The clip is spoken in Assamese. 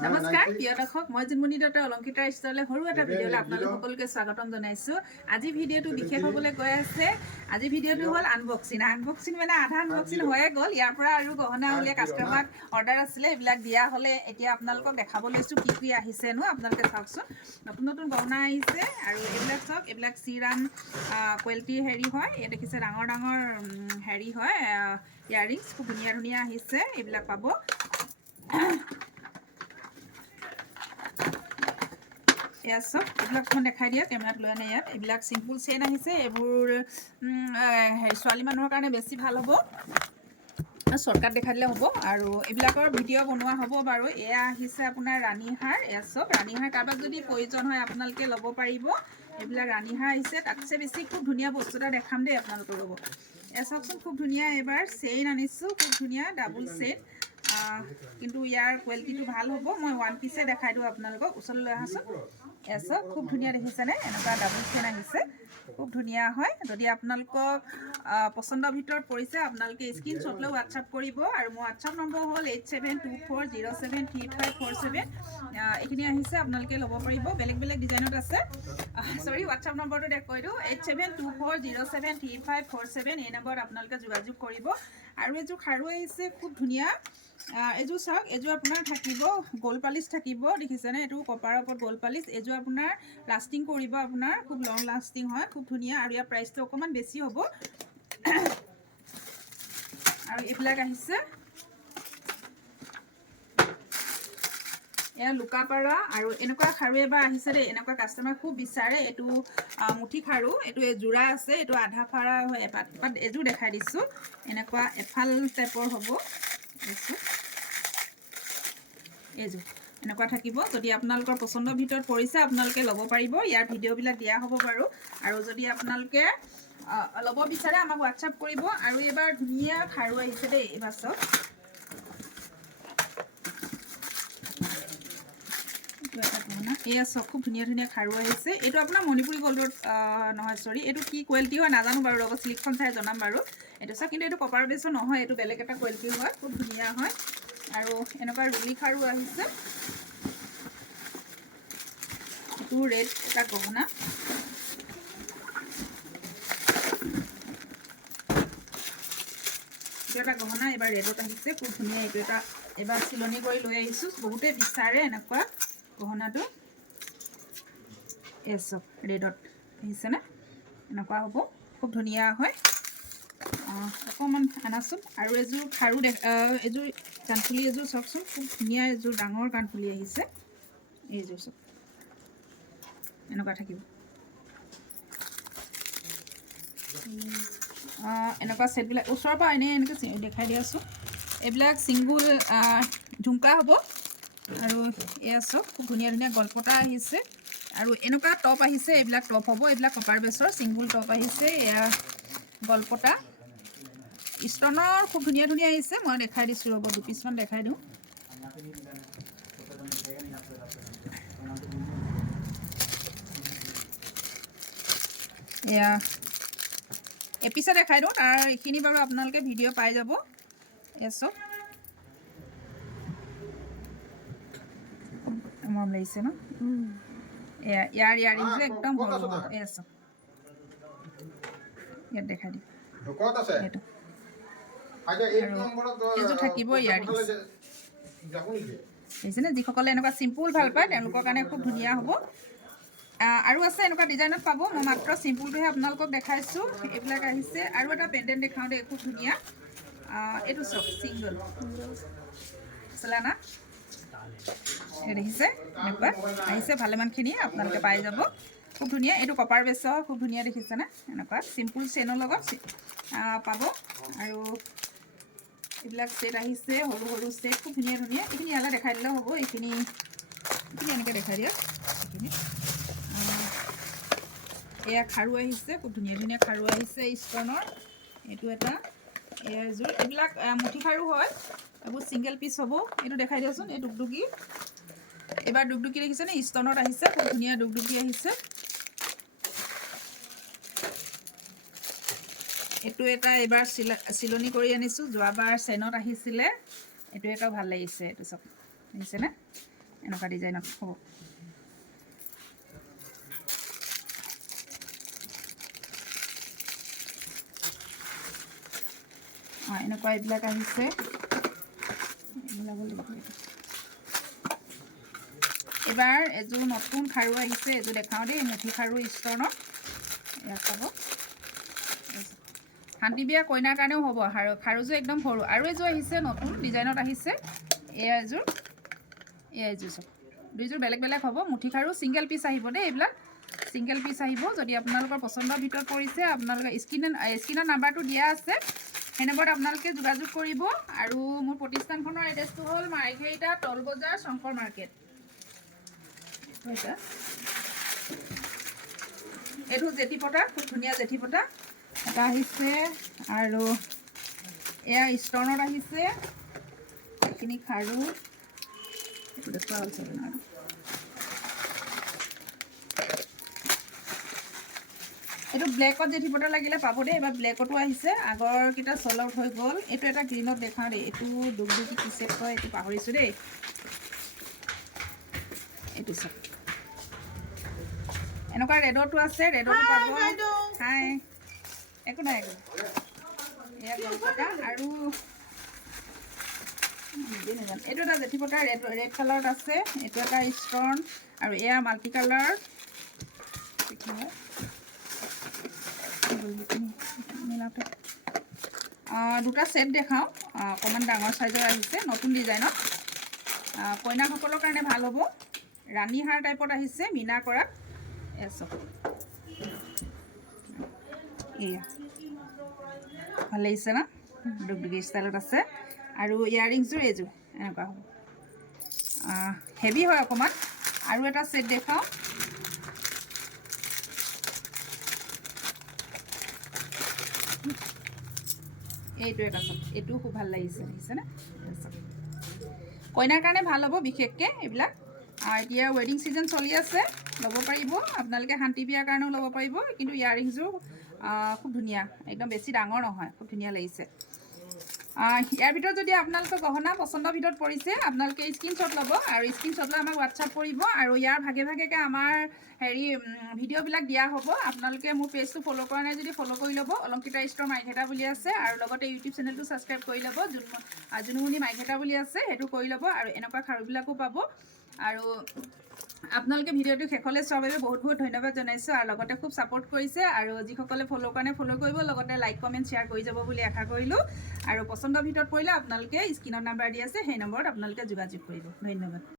নমস্কাৰ প্ৰিয় দৰ্শক মই জিনমণি দত্ত অলংকিতা ষ্টাইলৰ সৰু এটা ভিডিঅ'লৈ আপোনালোক সকলোকে স্বাগতম জনাইছোঁ। আজি ভিডিঅ'টো বিশেষ হ'বলৈ গৈ আছে। আজি ভিডিঅ'টো হ'ল আনবক্সিং মানে আধা আনবক্সিং হৈয়ে গ'ল। ইয়াৰ পৰা আৰু গহনা উলিয়াই কাষ্টমাৰক অৰ্ডাৰ আছিলে, এইবিলাক দিয়া হ'লে এতিয়া আপোনালোকক দেখাব লৈছোঁ কি আহিছেনো। আপোনালোকে চাওকচোন, নতুন নতুন গহনা আহিছে আৰু এইবিলাক চাওক, এইবিলাক চিৰান কোৱালিটি হেৰি হয়। এই দেখিছে ডাঙৰ ডাঙৰ হেৰি হয় ইয়াৰিংছ, খুব ধুনীয়া ধুনীয়া আহিছে, এইবিলাক পাব। এয়া চব এইবিলাক মই দেখাই দিয়া, কেমেৰাত লৈ আনে। ইয়াত এইবিলাক চিম্পুল চেইন আহিছে, এইবোৰ ছোৱালী মানুহৰ কাৰণে বেছি ভাল হ'ব, শ্বৰ্টকাট দেখাই দিলে হ'ব। আৰু এইবিলাকৰ ভিডিঅ' বনোৱা হ'ব বাৰু। এয়া আহিছে আপোনাৰ ৰাণীহাৰ। এয়া চব ৰাণীহাৰ, কাৰোবাক যদি প্ৰয়োজন হয় আপোনালোকে ল'ব পাৰিব। এইবিলাক ৰাণীহাৰ আহিছে, তাতছে বেছি খুব ধুনীয়া বস্তু এটা দেখাম দেই আপোনালোকৰ ল'ব। এয়া চাওকচোন, খুব ধুনীয়া এইবাৰ চেইন আনিছোঁ, খুব ধুনীয়া ডাবুল চেইন, কিন্তু ইয়াৰ কোৱালিটিটো ভাল হ'ব। মই ওৱান পিচে দেখাই দিওঁ আপোনালোকক, ওচৰলৈ লৈ আহাচোন। এয়া চব খুব ধুনীয়া দেখিছেনে, এনেকুৱা ডাবুল চেইন আহিছে, খুব ধুনীয়া হয়। যদি আপোনালোকক পচন্দৰ ভিতৰত পৰিছে আপোনালোকে স্ক্ৰীনশ্বট লৈ হোৱাটছআপ কৰিব। আৰু মোৰ হোৱাটছআপ নম্বৰ হ'ল 8724073547। এইখিনি আহিছে, আপোনালোকে ল'ব পাৰিব। বেলেগ বেলেগ ডিজাইনত আছে। হোৱাটছআপ নম্বৰটো কৈ দিওঁ 8724073547। এই নম্বৰত আপোনালোকে যোগাযোগ কৰিব। আৰু এযোৰ খাৰু আহিছে, খুব ধুনীয়া। এইযোৰ চাওক, এইযোৰ আপোনাৰ থাকিব গ'ল্ড পালিচ থাকিব, দেখিছেনে, এইটো কপাৰৰ ওপৰত গ'ল্ড পালিচ। এইযোৰ আপোনাৰ লাষ্টিং কৰিব, আপোনাৰ খুব লং লাষ্টিং হয়, খুব ধুনীয়া। আৰু ইয়াৰ প্ৰাইচটো অকণমান বেছি হ'ব। আৰু এইবিলাক আহিছে, এয়া লুকাপাৰা। আৰু এনেকুৱা খাৰু এবাৰ আহিছে দেই, এনেকুৱা কাষ্টমাৰ খুব বিচাৰে। এইটো মুঠি খাৰু, এইটো যোৰা আছে, এইটো আধা ফাৰা হয়, এপাত এপাত। এযোৰ দেখাই দিছোঁ, এনেকুৱা এফাল টাইপৰ হ'ব। এইযোৰ এনেকুৱা থাকিব। যদি আপোনালোকৰ পচন্দৰ ভিতৰত পৰিছে আপোনালোকে ল'ব পাৰিব। ইয়াৰ ভিডিঅ'বিলাক দিয়া হ'ব বাৰু। আৰু যদি আপোনালোকে ল'ব বিচাৰে আমাক হোৱাটছআপ কৰিব। আৰু এইবাৰ ধুনীয়া খাৰু আহিছে দেই, এইবাৰ চব এয়া চব খুব ধুনীয়া ধুনীয়া খাৰু আহিছে। এইটো আপোনাৰ মণিপুৰী গল্ডত নহয়, চৰি, এইটো কি কোৱালিটি হয় নাজানো বাৰু, লগত শ্লিপখন চাই জনাম বাৰু। এইটো চাওক, কিন্তু এইটো কপাৰ বেছৰ নহয়, এইটো বেলেগ এটা কোৱালিটিৰ হয়, খুব ধুনীয়া হয়। আৰু এনেকুৱা ৰুলি খাৰু আহিছে, এইটো ৰেড এটা গহনা। এইটো এটা গহনা, এইবাৰ ৰেডত আহিছে, খুব ধুনীয়া। এইটো এটা এইবাৰ চিলনি কৰি লৈ আহিছোঁ, বহুতেই বিচাৰে এনেকুৱা গহনাটো। এই চব ৰেডত আহিছেনে, এনেকুৱা হ'ব, খুব ধুনীয়া হয়। অকণমান আনাচোন। আৰু এযোৰ খাৰু এযোৰ কাণফুলি, এযোৰ চাওকচোন, খুব ধুনীয়া এযোৰ ডাঙৰ কাণফুলি আহিছে। এইযোৰ চব এনেকুৱা থাকিব, এনেকুৱা ছেটবিলাক ওচৰৰ পৰা এনেকৈ দেখাই দিয়াচোন। এইবিলাক ছিংগুল ঝুমকা হ'ব। আৰু এয়া চব খুব ধুনীয়া ধুনীয়া গলপতা আহিছে। আৰু এনেকুৱা টপ আহিছে, এইবিলাক টপ হ'ব, এইবিলাক কপাৰ বেছৰ ছিংগুল টপ আহিছে। এয়া গলপতা ষ্টনৰ খুব ধুনীয়া ধুনীয়া আহিছে। মই দেখাই দিছোঁ, ৰ'ব দুপিচমান দেখাই দিওঁ। এয়া এপিছে দেখাই দিওঁ, তাৰ এইখিনি বাৰু আপোনালোকে ভিডিঅ' পাই যাব। এয়া চব মৰম লাগিছে ন, এয়া ইয়াৰ ইয়াৰিংটো একদম সৰু হ'ব। এয়া চব ইয়াত দেখাই দিওঁ, এইটো আৰু এইযোৰ থাকিব ইয়াৰিংছ। দেখিছেনে, যিসকলে এনেকুৱা চিম্পুল ভাল পায় তেওঁলোকৰ কাৰণে খুব ধুনীয়া হ'ব। আৰু আছে এনেকুৱা ডিজাইনত পাব, মই মাত্ৰ চিম্পুলটোহে আপোনালোকক দেখাইছোঁ। এইবিলাক আহিছে। আৰু এটা পেণ্ডেণ্ট দেখাওঁ দেই, খুব ধুনীয়া। এইটো চব ছিংগল চলানা, এই দেখিছে, এনেকুৱা আহিছে ভালেমানখিনি, আপোনালোকে পাই যাব, খুব ধুনীয়া। এইটো কপাৰ বেছৰ, খুব ধুনীয়া দেখিছেনে, এনেকুৱা চিম্পুল চেইনৰ লগত পাব। আৰু এইবিলাক ছেট আহিছে, সৰু সৰু ছেট, খুব ধুনীয়া ধুনীয়া। এইখিনি ইয়ালৈ দেখাই দিলেও হ'ব, এইখিনি এনেকৈ দেখাই দিয়ক। এইখিনি এয়া খাৰু আহিছে, খুব ধুনীয়া ধুনীয়া খাৰু আহিছে ষ্টনৰ। এইটো এটা এযোৰ, এইবিলাক মুঠি খাৰু হয়, এইবোৰ ছিংগল পিচ হ'ব। এইটো দেখাই দিয়কচোন, এই ডুগডুগি, এইবাৰ ডুগডুগি দেখিছেনে, ষ্টনত আহিছে, খুব ধুনীয়া ডুগডুগি আহিছে। এইটো এটা এইবাৰ চিলনি কৰি আনিছোঁ, যোৱাবাৰ চেইনত আহিছিলে। এইটো এটাও ভাল লাগিছে, এইটো চব দেখিছেনে, এনেকুৱা ডিজাইনত হ'ব। এনেকুৱা এইবিলাক আহিছে। এবাৰ এযোৰ নতুন খাৰু আহিছে, এযোৰ দেখাওঁ দেই, মুঠি খাৰু ষ্টৰ্ণত। এয়া চাব, শান্তি বিয়া কইনাৰ কাৰণেও হ'ব। খাৰুযোৰ একদম সৰু। আৰু এযোৰ আহিছে নতুন ডিজাইনত আহিছে, এয়া এযোৰ চাওক, দুইযোৰ বেলেগ বেলেগ হ'ব। মুঠি খাৰু ছিংগল পিচ আহিব দেই, এইবিলাক ছিংগল পিচ আহিব। যদি আপোনালোকৰ পচন্দৰ ভিতৰত পৰিছে, আপোনালোকে স্ক্ৰীনত নাম্বাৰটো দিয়া আছে, সেই নম্বৰত আপোনালোকে যোগাযোগ কৰিব। আৰু মোৰ প্ৰতিষ্ঠানখনৰ এড্ৰেছটো হ'ল মাৰ্ঘেৰিটা টল বজাৰ, শংকৰ মাৰ্কেট। এইটো জেঠি পতা, খুব ধুনীয়া জেঠি পতা এটা আহিছে। আৰু এয়া ষ্টৰ্ণত আহিছে, এইখিনি খাৰু দেখুওৱা হৈছে। এইটো ব্লেকত জেঠি পতা লাগিলে পাব দেই, এবাৰ ব্লেকতো আহিছে। আগৰকেইটা চল আউট হৈ গ'ল। এইটো এটা গ্ৰীণত দেখাওঁ দেই, এইটো দুগদুগী কিচেট কয়, এইটো পাহৰিছোঁ দেই। এইটো চাওক, এনেকুৱা ৰেডতো আছে, ৰেডতো পাব। হাই, একো নাই একো নাই। এয়া গলপতা। আৰু এইটো এটা জেঠি পতা ৰেড কালাৰত আছে, এইটো এটা ষ্টৰ্ণ। আৰু এয়া মাল্টি কালাৰ। দুটা ছেট দেখাওঁ, অকণমান ডাঙৰ চাইজৰ আহিছে, নতুন ডিজাইনত। কইনাসকলৰ কাৰণে ভাল হ'ব। ৰাণী হাৰ টাইপত আহিছে, মীনা কৰা। এয়া ভাল লাগিছে ন, দুগদুগী ষ্টাইলত আছে। আৰু ইয়াৰিংছযোৰ এইযোৰ এনেকুৱা হ'ব, হেভি হয় অকণমান। আৰু এটা ছেট দেখাওঁ, এইটো এটা চাওক, এইটোও খুব ভাল লাগিছে, দেখিছেনে? কইনাৰ কাৰণে ভাল হ'ব বিশেষকৈ এইবিলাক। এতিয়া ৱেডিং ছিজন চলি আছে, ল'ব পাৰিব আপোনালোকে। শান্তি বিয়াৰ কাৰণেও ল'ব পাৰিব। কিন্তু ইয়াৰিংছযোৰ খুব ধুনীয়া, একদম বেছি ডাঙৰ নহয়, খুব ধুনীয়া লাগিছে। ইয়াৰ ভিতৰত যদি আপোনালোকৰ গহনা পচন্দৰ ভিতৰত পৰিছে, আপোনালোকে স্ক্ৰীনশ্বট ল'ব। আৰু স্ক্ৰীনশ্বট লৈ আমাক হোৱাটছআপ কৰিব। আৰু ইয়াৰ ভাগে ভাগেকৈ আমাৰ ভিডিঅ'বিলাক দিয়া হ'ব। আপোনালোকে মোৰ পেজটো ফ'ল' কৰা নাই যদি ফ'ল' কৰি ল'ব। অলংকিতা ষ্ট'ৰ মাৰ্ঘেৰিটা বুলি আছে। আৰু লগতে ইউটিউব চেনেলটো ছাবস্ক্ৰাইব কৰি ল'ব, জুনুমণি মাৰ্ঘেৰিটা বুলি আছে, সেইটো কৰি ল'ব। আৰু এনেকুৱা খাৰুবিলাকো পাব। আৰু আপোনালোকে ভিডিঅ'টো শেষলৈ চোৱাৰ বাবে বহুত বহুত ধন্যবাদ জনাইছোঁ। আৰু লগতে খুব ছাপোৰ্ট কৰিছে। আৰু যিসকলে ফ'ল' কৰা নাই ফ'ল' কৰিব, লগতে লাইক কমেণ্ট শ্বেয়াৰ কৰি যাব বুলি আশা কৰিলোঁ। আৰু পচন্দৰ ভিতৰত পৰিলে আপোনালোকে স্ক্ৰীনত নাম্বাৰ দি আছে, সেই নম্বৰত আপোনালোকে যোগাযোগ কৰিব। ধন্যবাদ।